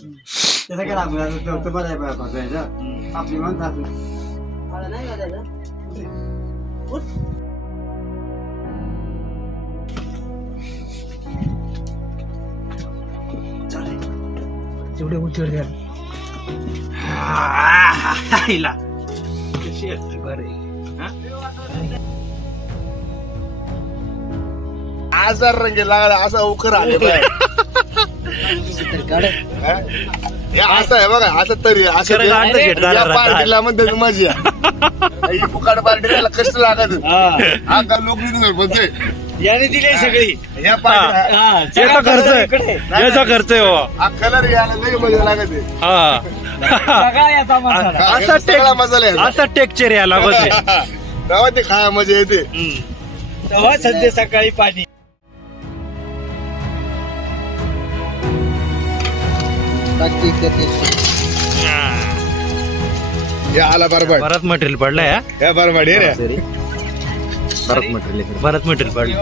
त्याचा काय लागला तर बरं आहे फसायचं आपली म्हणतात नाही घालायचं तेवढे उचल द्या आजार रंगी लागला असा उखर आले असं आहे बघा असं तरी असं या पार्टीला म्हणते मजा ही फुकाट पार्टीला कष्ट लागत आता लोक म्हणते याने दिली सगळी या पार्टी याचा खर्च आहे याचा खर्च आहे बाबा कलर यायला लई मजा लागत असा सगळा मसाला आहे असा टेक्चर याला लागत तेव्हा ते खाया मजा येते तेव्हा सध्या सकाळी पाणी या आला बरबाड परत मटेरियल पडलंय या बरबाड ये रे परत मटेरियल पडलं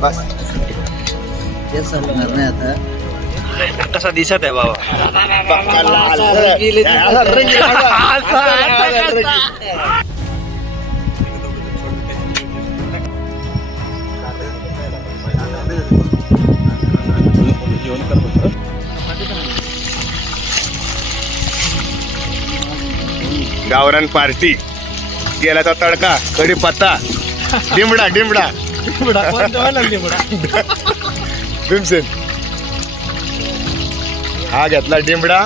बस कसा दिसत आहे बाबा गावरान पार्टी केल्याचा तडका कढीपत्ता डिंबडा डिंबडा भीमसेन हा घेतला डिंबडा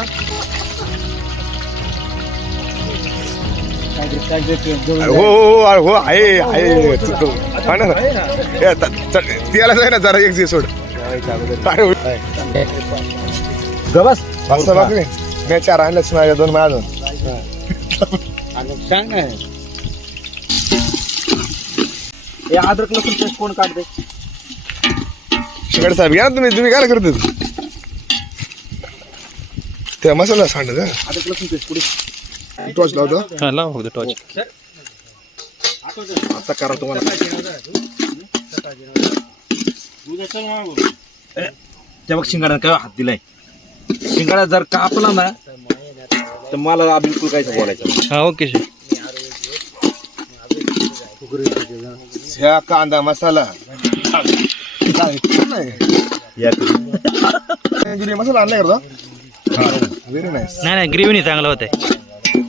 हो हो हो आहे आहे त्याला जाय ना जरा एक जी सोड बस मी चार आणलंच माझ्या दोन माझं सांग ना अद्रक लसूण पेस्ट कोण काढते शिकड साहेब घ्या ना तुम्ही काय करत त्या मसाला सांडत अद्रक लसूण पेस्ट पुढे टॉर्च लावतो हा लाव फक्त टॉर्च आता करा तुम्हाला त्या बघ शिंगाडा काय हात दिलाय शिंगाडा जर कापला ना तर मला बिलकुल काहीच बोलायचं हा ओके सर ह्या कांदा मसाला मसाला आणलाय करतो व्हेरी नाईस नाही नाही ग्रेव्ही चांगलं होतंय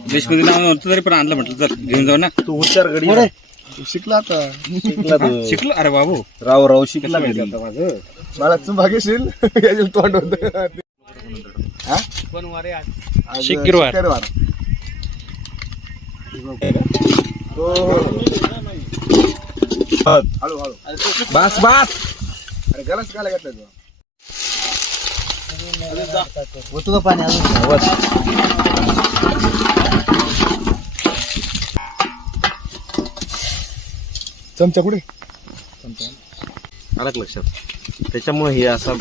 देशमध्ये नाव नव्हतं तरी पण आणलं म्हटलं तर घेऊन जाऊ ना तू उच्चार गडी शिकला आता शिकलो अरे बाबू राव शिकला माझं मला तू भागेशील याची तोंड होत शिकिरवार हळू हळू बस बस अरे गरज काय घेतलाय तू होतो का पाणी अजून चमचा कुठे अलग लक्षात त्याच्यामुळे हे असा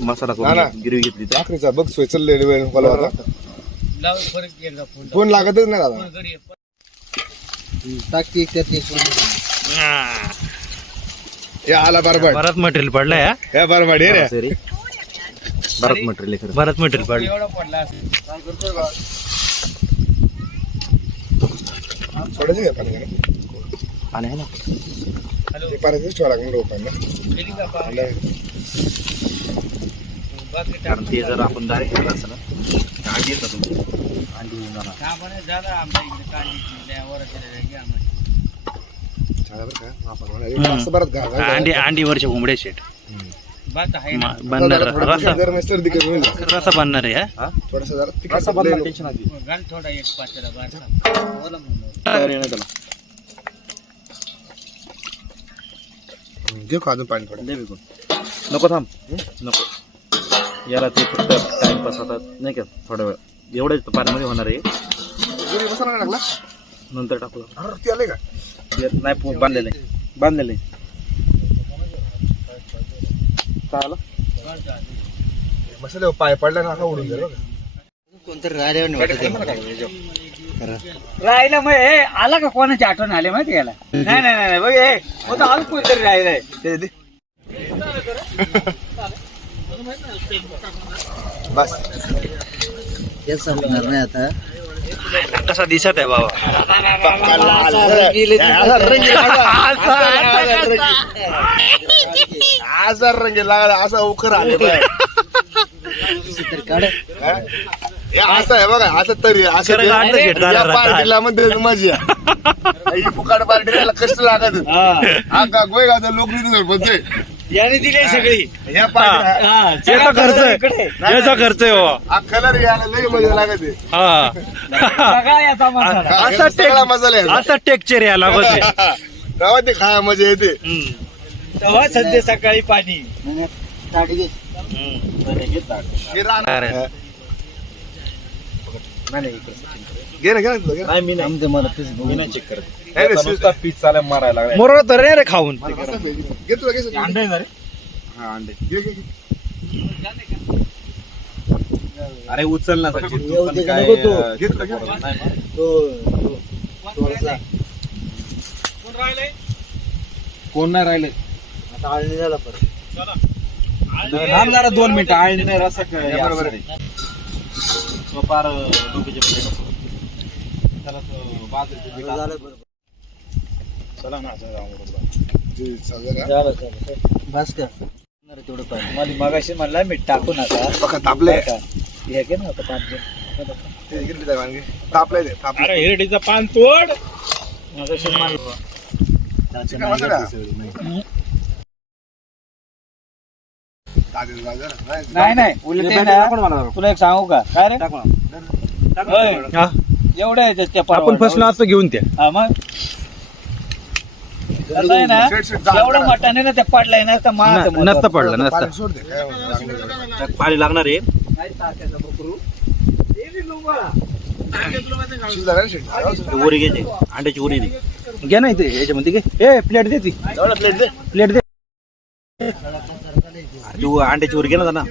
मसाला ना, ना. गिरवी घेतली आखरीचा बघ सोय चाललेली वेळ मला आता फोन लागतच नाही दादा टाकी त्यातली या आला बरबाड परत मटेरियल पडलंय या बरबाड ये रे भारत मटेरियल परत मटेरियल पडलं सोडायचं का पाणी पाणी आहे ना ते पाण्याचं ठेवा लागणार रोपांना कारण ते जर आपण डायरेक्ट केलं असं ना अंडी येतात अंडी होऊन जाणार अंडी अंडीवरचे घुमडे शेट बनणार रसा सर्दी कमी होईल रसा बनणार आहे हा थोडासा जरा असं तिखट बनणार टेन्शन आधी तयार येणार त्याला घेऊ का अजून पाणी थोडं दे बिलकुल नको थांब नको याला ते फक्त टाइमपास आता नाही का थोड्या वेळ एवढ्याच पाण्यामध्ये होणार आहे घरी मसाला नाही टाकला नंतर टाकू अरे ते आले का नाही बांधलेलं आहे काय आलं मसाले पाय पडला ना उडून गेला कोणतरी राहिल्यावर राहिलं मग हे आला का कोणाची आठवण आली माहिती याला नाही नाही नाही बघ हे आलं कोणतरी राहिलंय बस तेच संपणार नाही आता. कसा दिसत आहे बाबा. पक्का लाल. असा रंगील, असा रंगील लागला, असा उखर आले बाहेर. हा? हे असं आहे बघा, असं तरी असं खरं गांड शेट झाला या राहता. पार्टीला म्हणते मजा. ही फुकाट पार्टी त्याला कष्ट लागत. हा का गोय गावचा लोक निघून बोलतोय याने दिली सगळी. या पार्टी याचा खर्च आहे. याचा खर्च आहे बाबा. हा कलर यायला लई मजा लागत आहे. हा. असा सगळा मजा लागला. असा टेक्चर यायला लागत. तेव्हा ते खाया मजा येते. तेव्हा सध्या सकाळी पाणी. हे राहणार. अरे. घे ना, घे ना तुला, घे ना. नाही मी नाही मला पीस मी नाही चेक करत. हे रे, याचा नुसता पीस चालेल मारायला लागला. मोर तर रे खाऊन. घे तुला, घे तुला. अंडे आहे ना रे? हा अंडे. घे, घे, घे. अरे उचल ना सचिन, तू पण दे काय नको तू. घे तुला, घे. नाही ना? कोण नाही राहिले आता आळणी झाला परत. थांब जरा 2 मिनिटं. आळणी नाही रस्सा या बरोबर आहे. पार डोक्याच्या प्लेट त्याला तो बाजरीचं पीठ झालं बरोबर. चला ना असं जाऊ बरोबर. जे समजा का? झालं बस का तेवढं पाहिजे. मला मगाशी म्हणला मीठ टाकू नका बघा, तापलंय. बरं का? हे घे ना आता पाच ते घे ना, त्या वांगे. तापलंय ते, तापलंय. अरे हिरडीचं पान तोड. मगाशी म्हणलं चिकन मसाला. ताजेल गाजर. नाही. नाही उलट आहे ना, तुला एक सांगू का काय रे होय. एवढं आहे त्या आपण फसलो असतो घेऊन त्या. हा मग कसं आहे ना, शेट, शेट, जाळ एवढं करा. मटण आहे ना ते पडलंय ना तर नसतं पडलं नसतं. पाणी सोड दे, काय होणार? त्यात पाणी लागणार आहे. शिजला ना शेट? उरी घ्यायची, अंड्याची उरी दे. घे ना इथे याच्यामध्ये घे. ए प्लेट दे ती. प्लेट दे. तू अंड्याची उरी घे ना त्यांना.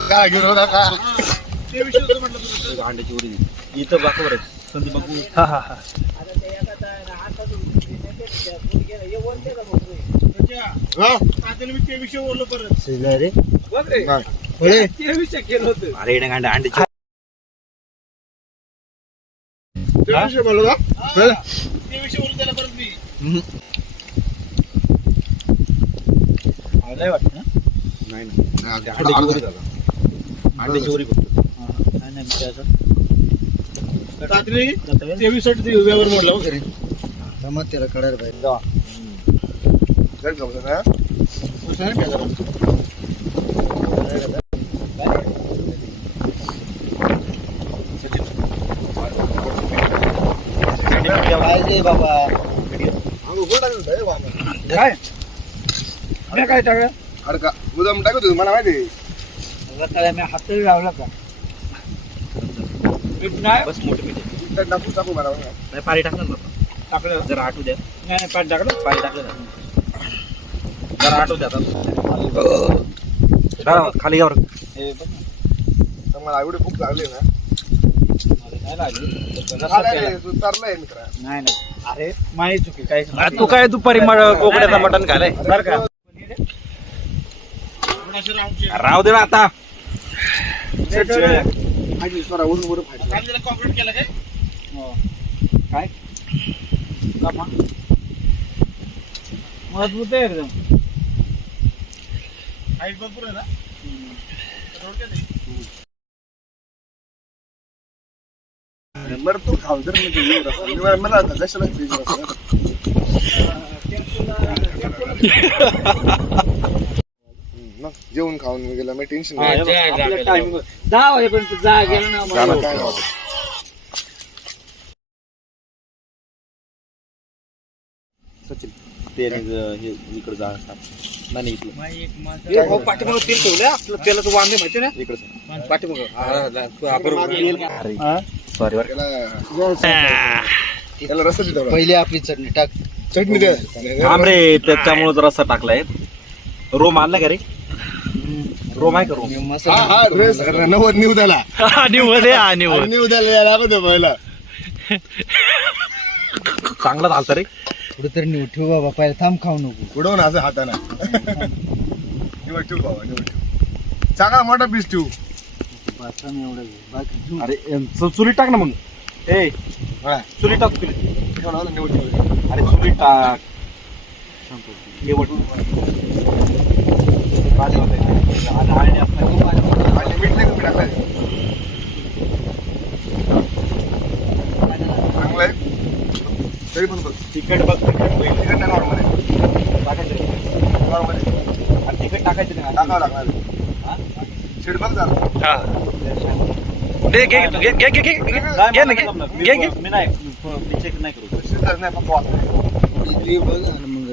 काय घेऊन होता का? अंड्याची उरी दे. इथं बाकवर आहे संदीप बाकू. हा हा हा. हा? शिजलं रे. नाही. होय. अरे येण्या गांड्या अंड्याची ते विषय बोललो का? चल. नाही वाटत ना. नाही, अर्धा झाला. अंड्याची उरी फक्त. नाही, नाही, ते असं. जमत त्याला कळायला पाहिजे. चल, जाऊ दे ना. पाहिजे बाबा. अंग उघड टाकलं होतं, हे वामन. काय मी काय टाकलं अरे का मुदाम टाकत होतो, मला माहिती आहे. रताळ्या मी हातही लावला का मीठ नाही बस मोठं पीठ आहे. इथं टाकू टाकू मला बघा. नाही पाणी टाकलं ना आता. टाकलं जरा आटू द्या. नाही पाणी टाकलं पाणी टाकलं ना. जरा आटू द्या आता. जरा खाली घ्या बरं. हे बघ ना, तर मला एवढी भूक लागली ना. मला नाही लागली रस्सा नाही, केला. नाही, तू तरलाय मित्रा. नाही नाही अरे माझी चुकी काय तू काय दुपारी कोकड्याचं मटण खायलाय बरं का. राहू दे ना आता. फाटली, स्वरा, उडून उडून फाटली. काय कामा मजबूत आहे एकदम. बरं तू खाऊ जर म्हणजे एवढं असं. मला आता कशाला फ्रीज असं. मग जेवण खाऊन मी गेला, मी टेन्शन हा, नाही. आपलं timing 10 वाजेपर्यंत जा गेलं ना झालं मला. काय नाही वाटत. सचिन ते हे इकडे जा. नाही इकडे हे भाऊ पाठीमागं तेल ठेवलंय आपलं तेलाचं वांदे माहिती ना इकडे पाठीमागं सॉरी बरं. त्याला रस्ता दे तेवढा. पहिली आपली चटणी टाक. चटणी द्या. थांब रे, त्याच्यामुळे रस्सा टाकलाय. रोम आणला का रे? रोम आहे का रोम? हा मसाला हा ड्रेस नव्वद न्यू द्याला. निवड आहे निवड. न्यू द्याला यायला लागत पहिला. चांगला झालता रे. कुठेतरी नेऊ ठेव बाबा पाहिजे थांब खाऊ नको उडवून असं हाताना निवड ठेवू बाबा निवड ठेवू चांगला मोठा पीस ठेवू अरे चुली टाक ना मग ए चुली टाक चुली निवड ठेवू अरे चुली टाक शेवट आणि मीठ नाही कमी टाकलाय चांगलं आहे तरी पण बघ तिखट बघ तिखट नाही नॉर्मल आहे नॉर्मल आहे तिखट टाकायचं नाही टाकावं लागणार शेड बघ जरा घे घे घे घे घे घे घे ना घे घे मी नाही मी चेक नाही करू शिजत नाही फक्त वाटतं बघ आणि मग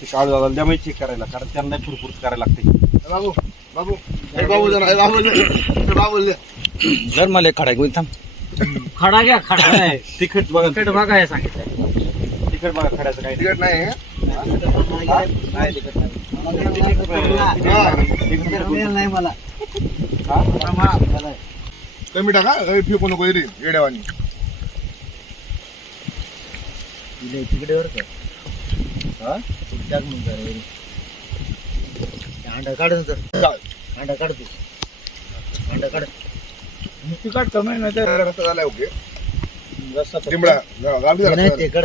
ते काढू दादा त्यामुळे चेक करायला कारण त्यांना फुरफुर करायला लागते बाबू बाबू हे बाबू जरा हे बाबू हे बाबू जर मला खडा घेऊन थांब खडा घ्या खडा नाही तिखट बघा तिखट बघा हे सांगितलं तिखट बघा खड्याचं काही तिखट नाही हे? नाही तिखट नाही मला कमी टाका कमी फेकू नको रे येड्यावानी तिकडे वर का अंडा काढ नंतर चाल. अंडा काढ तू अंडा काढ तिखट कमी नाही तर रस्ता झालाय ओके रस्सा लिंबडा गावी जरा नाही रस्ता ते काढ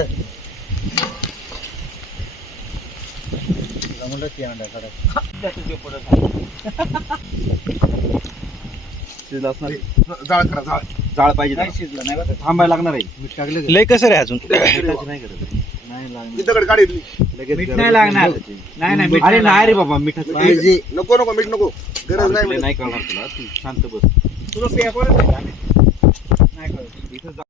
म्हणलं ते अंडा काढ शिजला असणार झाला. जाळ करा जाळ जाळ पाहिजे नाही त्याला. शिजलं नाही बघा थांबायला लागणार आहे मीठ टाकलं लय कसं रे अजून मिठाची नाही गरज आहे. नाही लागणार इथं काढितली लगेच मीठ गरज नाही लागणार. मिठाची. नाही नाही मीठ अरे नाही नाही रे बाबा मिठाची पाहिजे. नको नको मीठ नको गरज नाही नाही कळणार तुला तू शांत बस तुला पेपर नाही कळत. इथं